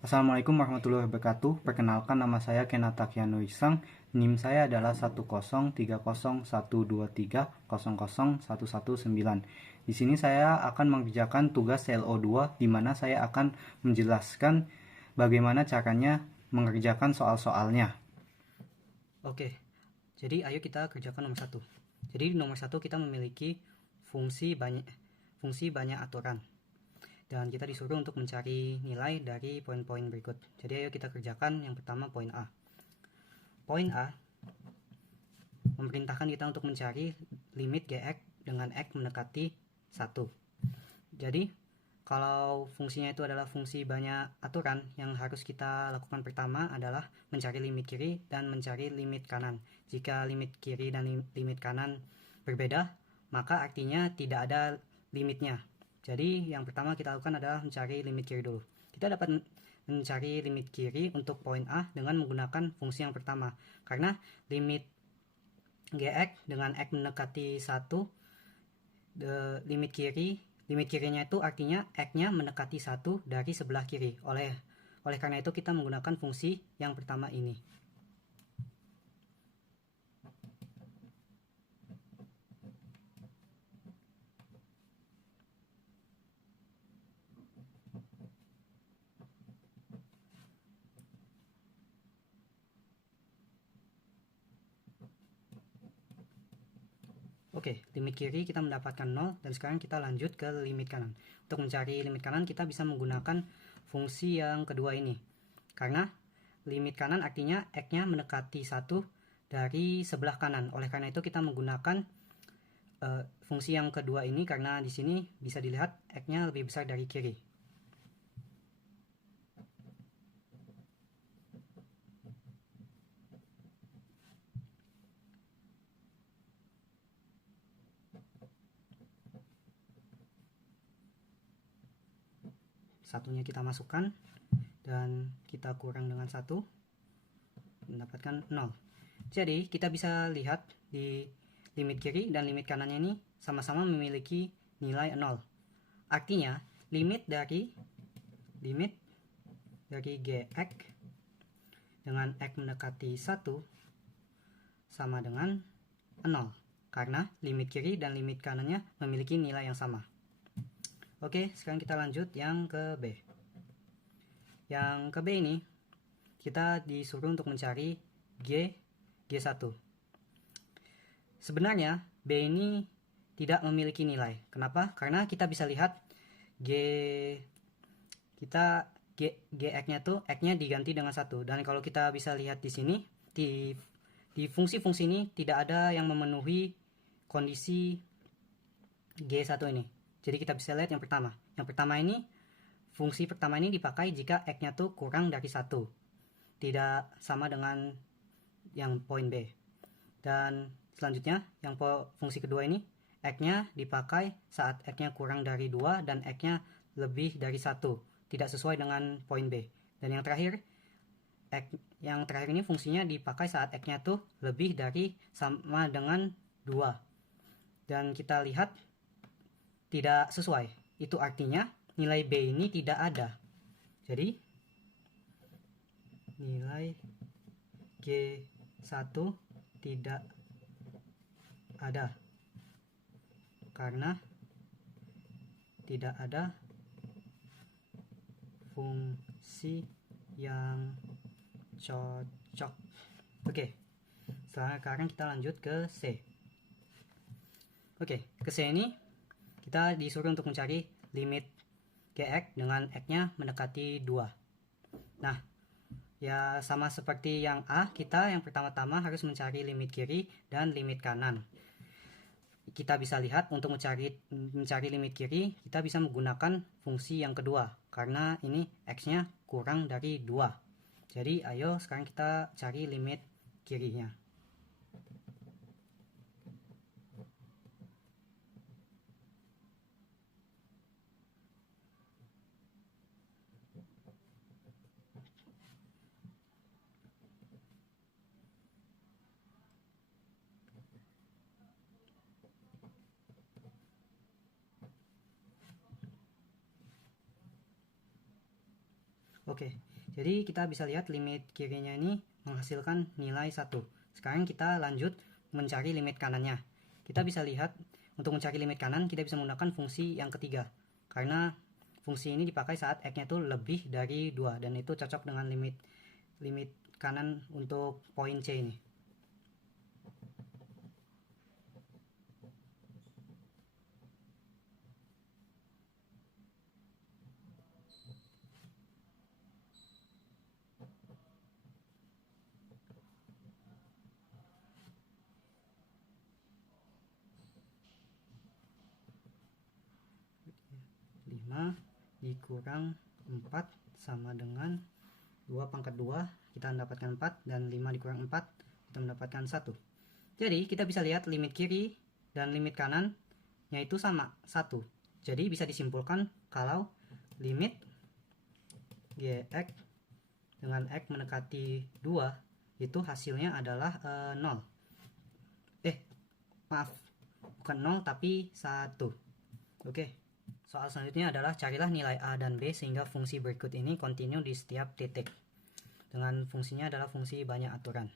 Assalamualaikum warahmatullahi wabarakatuh. Perkenalkan, nama saya Kenata Kiano Isang. NIM saya adalah 1030123001119. Di sini saya akan mengerjakan tugas CLO2 di mana saya akan menjelaskan bagaimana caranya mengerjakan soal-soalnya. Oke, jadi ayo kita kerjakan nomor satu. Jadi nomor satu kita memiliki fungsi banyak aturan. Dan kita disuruh untuk mencari nilai dari poin-poin berikut. Jadi ayo kita kerjakan yang pertama poin A. Poin A memerintahkan kita untuk mencari limit Gx dengan X mendekati 1. Jadi kalau fungsinya itu adalah fungsi banyak aturan, yang harus kita lakukan pertama adalah mencari limit kiri dan mencari limit kanan. Jika limit kiri dan limit kanan berbeda, maka artinya tidak ada limitnya. Jadi yang pertama kita lakukan adalah mencari limit kiri dulu. Kita dapat mencari limit kiri untuk poin A dengan menggunakan fungsi yang pertama. Karena limit Gx dengan X mendekati 1, limit kirinya itu artinya X-nya mendekati 1 dari sebelah kiri. Oleh karena itu kita menggunakan fungsi yang pertama ini. Oke, limit kiri kita mendapatkan 0 dan sekarang kita lanjut ke limit kanan. Untuk mencari limit kanan kita bisa menggunakan fungsi yang kedua ini. Karena limit kanan artinya X-nya mendekati 1 dari sebelah kanan. Oleh karena itu kita menggunakan fungsi yang kedua ini karena di sini bisa dilihat X-nya lebih besar dari kiri. Satunya kita masukkan dan kita kurang dengan 1, mendapatkan 0. Jadi kita bisa lihat di limit kiri dan limit kanannya ini sama-sama memiliki nilai 0. Artinya limit dari Gx dengan X mendekati 1 sama dengan 0 karena limit kiri dan limit kanannya memiliki nilai yang sama. Oke, sekarang kita lanjut yang ke B. Yang ke B ini kita disuruh untuk mencari G1. Sebenarnya B ini tidak memiliki nilai. Kenapa? Karena kita bisa lihat Gx-nya tuh X-nya diganti dengan 1. Dan kalau kita bisa lihat di sini di fungsi-fungsi ini tidak ada yang memenuhi kondisi G1 ini. Jadi kita bisa lihat yang pertama. Yang pertama ini, fungsi pertama ini dipakai jika X-nya tuh kurang dari 1. Tidak sama dengan yang poin B. Dan selanjutnya, yang fungsi kedua ini, X-nya dipakai saat X-nya kurang dari 2 dan X-nya lebih dari 1. Tidak sesuai dengan poin B. Dan yang terakhir ini fungsinya dipakai saat X-nya tuh lebih dari sama dengan 2. Dan kita lihat tidak sesuai. Itu artinya nilai B ini tidak ada. Jadi nilai G1 tidak ada karena tidak ada fungsi yang cocok. Oke, sekarang kita lanjut ke C. Oke, ke C ini kita disuruh untuk mencari limit Gx dengan X-nya mendekati 2. Nah, ya sama seperti yang A, kita yang pertama-tama harus mencari limit kiri dan limit kanan. Kita bisa lihat untuk mencari limit kiri, kita bisa menggunakan fungsi yang kedua karena ini X-nya kurang dari 2. Jadi ayo sekarang kita cari limit kirinya. Oke, jadi kita bisa lihat limit kirinya ini menghasilkan nilai 1. Sekarang kita lanjut mencari limit kanannya. Kita bisa lihat untuk mencari limit kanan kita bisa menggunakan fungsi yang ketiga. Karena fungsi ini dipakai saat x-nya itu lebih dari 2 dan itu cocok dengan limit kanan untuk poin C ini. Dikurang 4 sama dengan 2 pangkat 2, kita mendapatkan 4, dan 5 dikurang 4 kita mendapatkan 1. Jadi kita bisa lihat limit kiri dan limit kanan yaitu sama, 1. Jadi bisa disimpulkan kalau limit gx dengan x mendekati 2 itu hasilnya adalah 0. Maaf, bukan 0 tapi 1. Oke. Soal selanjutnya adalah carilah nilai A dan B sehingga fungsi berikut ini kontinu di setiap titik. Dengan fungsinya adalah fungsi banyak aturan.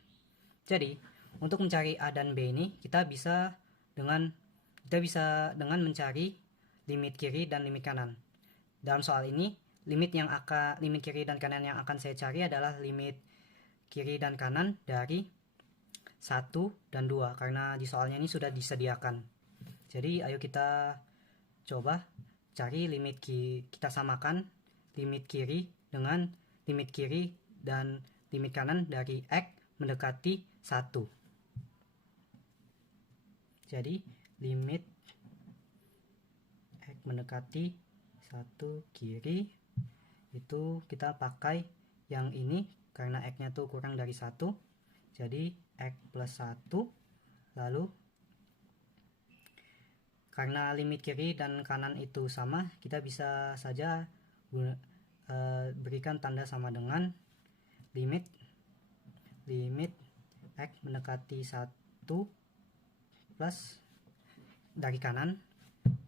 Jadi, untuk mencari A dan B ini kita bisa dengan mencari limit kiri dan limit kanan. Dalam soal ini, limit kiri dan kanan yang akan saya cari adalah limit kiri dan kanan dari 1 dan 2 karena di soalnya ini sudah disediakan. Jadi, ayo kita coba cari kita samakan limit kiri dengan limit kiri dan limit kanan dari x mendekati 1. Jadi limit x mendekati 1 kiri itu kita pakai yang ini karena x-nya tuh kurang dari 1. Jadi x plus 1, lalu karena limit kiri dan kanan itu sama, kita bisa saja berikan tanda sama dengan limit x mendekati 1 plus dari kanan,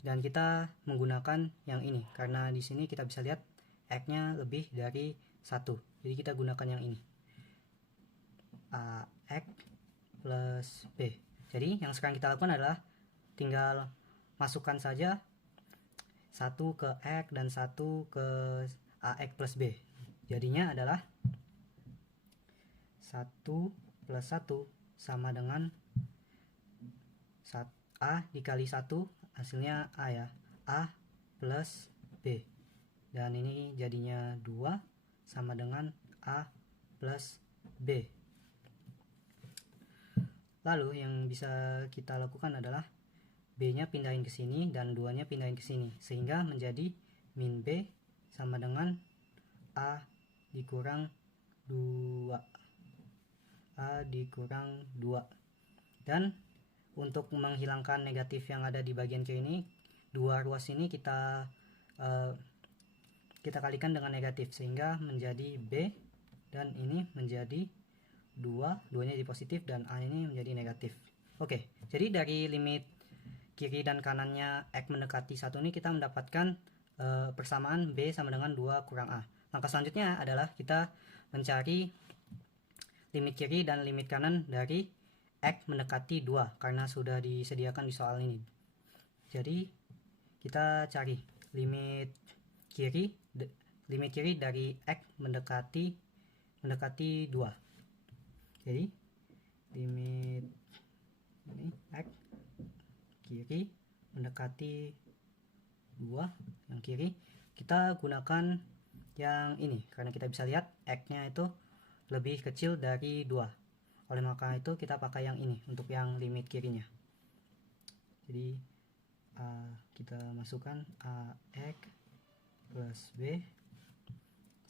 dan kita menggunakan yang ini karena di sini kita bisa lihat x-nya lebih dari 1. Jadi kita gunakan yang ini. X plus B. Jadi yang sekarang kita lakukan adalah tinggal masukkan saja 1 ke X dan 1 ke AX plus B. Jadinya adalah 1 plus 1 sama dengan A dikali 1, hasilnya A ya. A plus B. Dan ini jadinya 2 sama dengan A plus B. Lalu yang bisa kita lakukan adalah B-nya pindahin ke sini dan 2-nya pindahin ke sini sehingga menjadi min B sama dengan A dikurang 2. A dikurang 2. Dan untuk menghilangkan negatif yang ada di bagian kiri ini, 2 ruas ini kita kalikan dengan negatif sehingga menjadi B dan ini menjadi 2, 2-nya jadi positif dan A ini menjadi negatif. Oke, jadi dari limit kiri dan kanannya X mendekati 1 ini kita mendapatkan persamaan B sama dengan 2 kurang A. Langkah selanjutnya adalah kita mencari limit kiri dan limit kanan dari X mendekati 2 karena sudah disediakan di soal ini. Jadi kita cari limit kiri dari X mendekati 2. Jadi limit ini X kiri mendekati 2, yang kiri kita gunakan yang ini karena kita bisa lihat X-nya itu lebih kecil dari 2. Oleh maka itu kita pakai yang ini untuk yang limit kirinya. Jadi kita masukkan AX plus B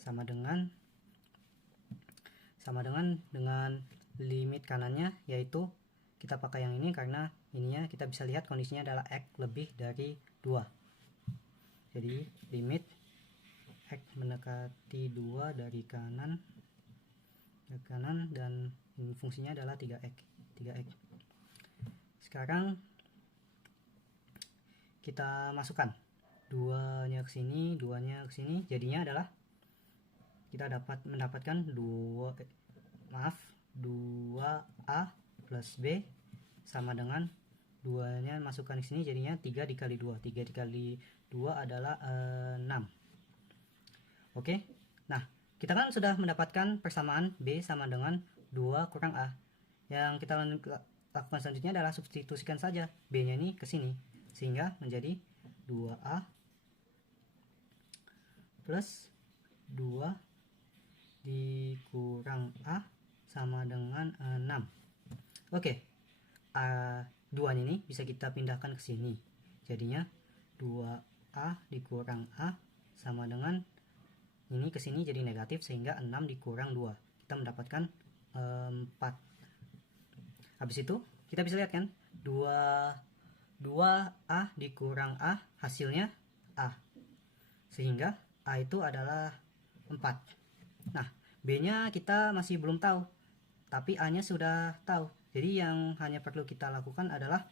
sama dengan limit kanannya, yaitu kita pakai yang ini karena ininya kita bisa lihat kondisinya adalah X lebih dari 2. Jadi limit X mendekati 2 dari kanan dan fungsinya adalah 3x. Sekarang kita masukkan 2-nya ke sini, 2-nya ke sini, jadinya adalah kita mendapatkan 2A plus B sama dengan 2-nya masukkan ke sini, jadinya 3 dikali 2. 3 dikali 2 adalah 6. Oke, nah kita kan sudah mendapatkan persamaan B sama dengan 2 kurang A. Yang kita lakukan selanjutnya adalah substitusikan saja B-nya ini ke sini, sehingga menjadi 2A plus 2 dikurang A sama dengan 6. Oke, A 2 ini bisa kita pindahkan ke sini, jadinya 2A dikurang A sama dengan ini ke sini jadi negatif, sehingga 6 dikurang 2 kita mendapatkan 4. Habis itu kita bisa lihat kan 2A dikurang A hasilnya A, sehingga A itu adalah 4. Nah, B-nya kita masih belum tahu, tapi A-nya sudah tahu. Jadi yang hanya perlu kita lakukan adalah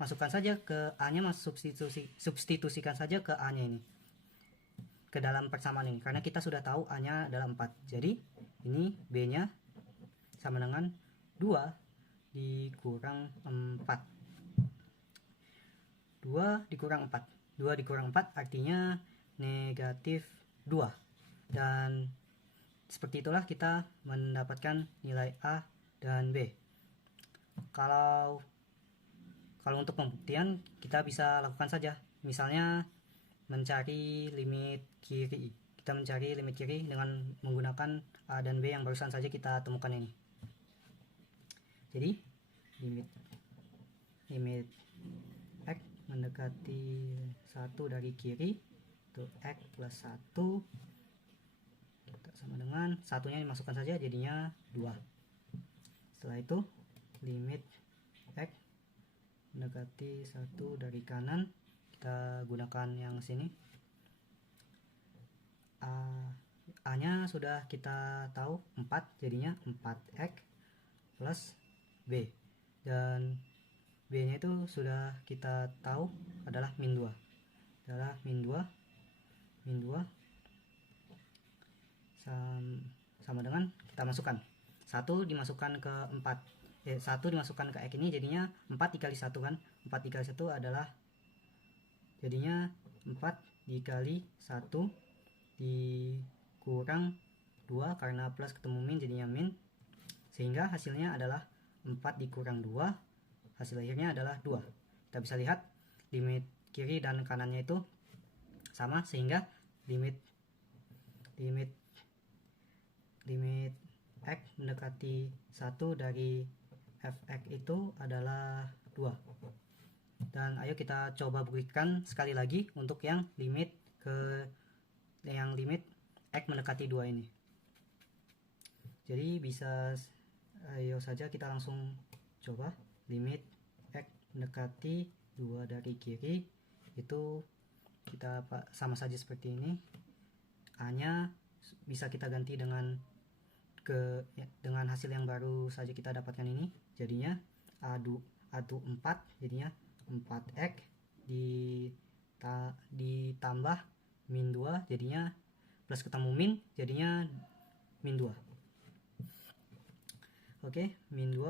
masukkan saja ke A-nya, substitusikan saja ke A-nya ini, ke dalam persamaan ini, karena kita sudah tahu A-nya adalah 4. Jadi ini B-nya sama dengan 2 dikurang 4. 2 dikurang 4. 2 dikurang 4 artinya negatif 2. Dan seperti itulah kita mendapatkan nilai A dan B. Kalau untuk pembuktian kita bisa lakukan saja. Misalnya mencari limit kiri. Kita mencari limit kiri dengan menggunakan A dan B yang barusan saja kita temukan ini. Jadi limit X mendekati 1 dari kiri itu X plus 1 sama dengan satunya dimasukkan saja, jadinya 2. Setelah itu limit X mendekati 1 dari kanan, kita gunakan yang sini. A nya sudah kita tahu 4, jadinya 4X plus B, dan B nya itu sudah kita tahu adalah min 2, sama dengan kita masukkan 1 dimasukkan ke 4, 1 dimasukkan ke X ini, jadinya 4 dikali 1 kan. 4 dikali 1 adalah jadinya 4 dikali 1 dikurang 2, karena plus ketemu min jadinya min, sehingga hasilnya adalah 4 dikurang 2, hasil akhirnya adalah 2. Kita bisa lihat limit kiri dan kanannya itu sama, sehingga limit X mendekati 1 dari fx itu adalah 2. Dan ayo kita coba buktikan sekali lagi untuk yang limit X mendekati 2 ini. Jadi ayo saja kita langsung coba. Limit X mendekati 2 dari kiri itu kita sama saja seperti ini. A nya bisa kita ganti dengan hasil yang baru saja kita dapatkan ini, jadinya A4, jadinya 4X ditambah min 2, jadinya plus ketemu min, jadinya min 2. Oke, min 2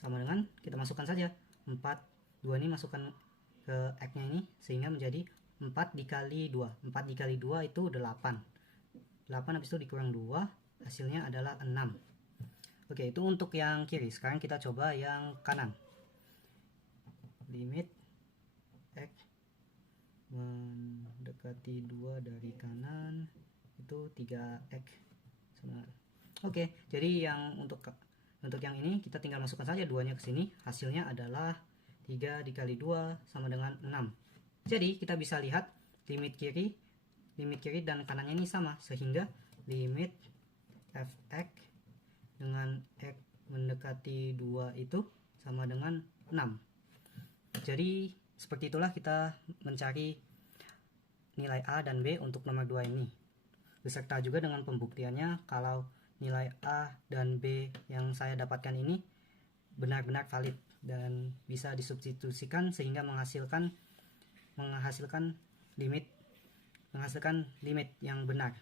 sama dengan kita masukkan saja 2 ini masukkan ke X nya ini, sehingga menjadi 4 dikali 2. 4 dikali 2 itu 8. 8 habis itu dikurang 2, hasilnya adalah 6. Oke, itu untuk yang kiri. Sekarang kita coba yang kanan. Limit X mendekati 2 dari kanan itu 3X. Oke, jadi yang untuk yang ini kita tinggal masukkan saja 2-nya ke sini. Hasilnya adalah 3 dikali 2 sama dengan 6. Jadi kita bisa lihat limit kiri dan kanannya ini sama, sehingga limit fx dengan x mendekati 2 itu sama dengan 6. Jadi seperti itulah kita mencari nilai A dan B untuk nomor 2 ini. Beserta juga dengan pembuktiannya kalau nilai A dan B yang saya dapatkan ini benar-benar valid dan bisa disubstitusikan sehingga menghasilkan limit yang benar.